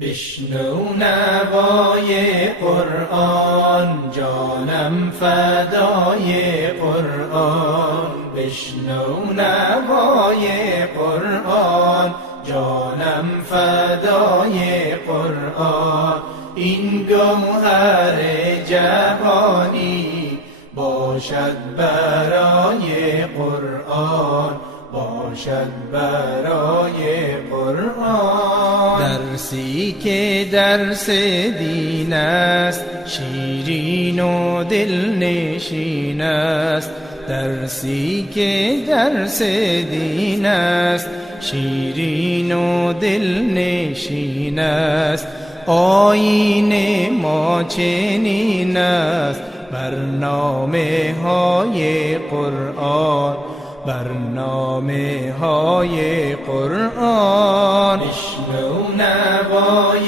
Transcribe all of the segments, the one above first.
بشنو نوای قرآن، جانم فدای قرآن. بشنو نوای قرآن، جانم فدای قرآن. این گوهر جهانی باشد برای قرآن، باشد برای قرآن. درسی که درس دین است، شیرین و دلنشین است. درسی که درس دین است، شیرین و دلنشین است. آیین ما چنین است، برنامه های قرآن، برنامه های قرآن. بشنو نوای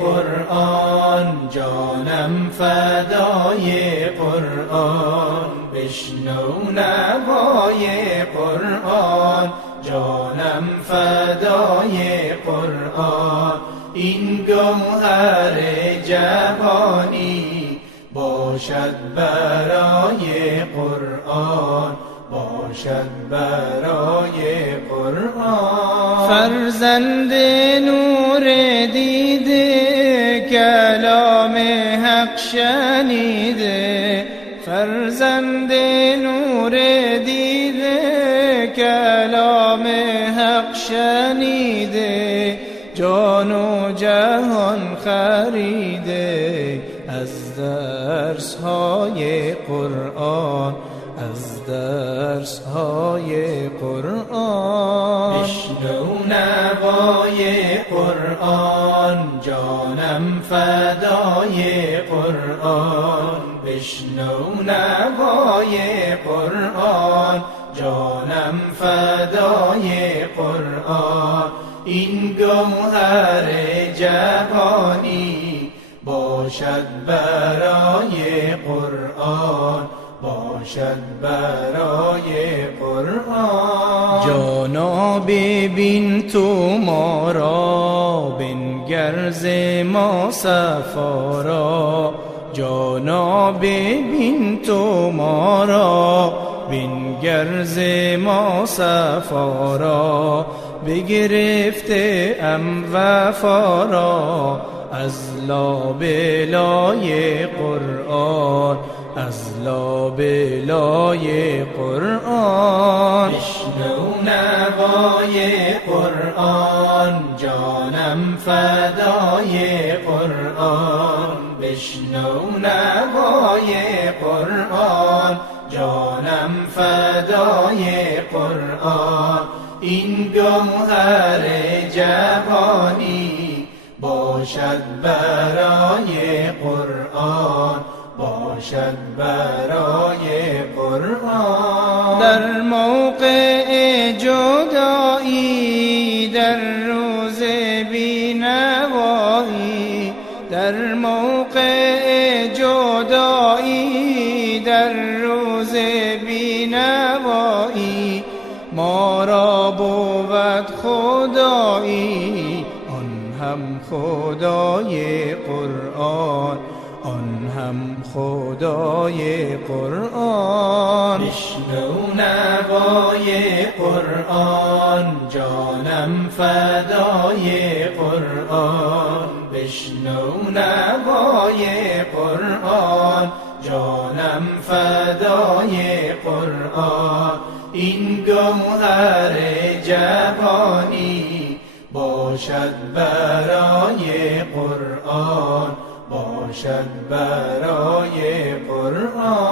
قرآن، جانم فدای قرآن. بشنو نوای قرآن، جانم فدای قرآن. این گوهر جهانی باشد برای قرآن، باشد برای قرآن. فرزند نور دیده، کلام حق شنیده. فرزند نور دیده، کلام حق شنیده. جان و جهان خریده از درس های قرآن، از درس های قرآن. بشنو نوای قرآن، جانم فدای قرآن. بشنو نوای قرآن، جانم فدای قرآن. این گوهر جهانی باشد برای قرآن، باشد برای قرآن. جانا ببین تو ما را، بنگر ز ما صفا را. جانا ببین تو ما را، بنگر ز ما صفا را. بگرفته ام وفا را، از لابلای قرآن، از لابلای قرآن. بشنو نوای قرآن، جانم فدای قرآن. بشنو نوای قرآن، جانم فدای قرآن. این گوهر جهانی باشد برای قرآن، باشد برای قرآن. در موقع جدایی، در روز بینوایی. در موقع جدایی، در روز بینوایی. ما را بود خدایی، آن هم خدای قرآن، آن هم خدای قرآن. بشنو نوای قرآن، جانم فدای قرآن. بشنو نوای قرآن، جانم فدای قرآن. این گوهر جهانی باشد برای قرآن، باشد برای قرآن.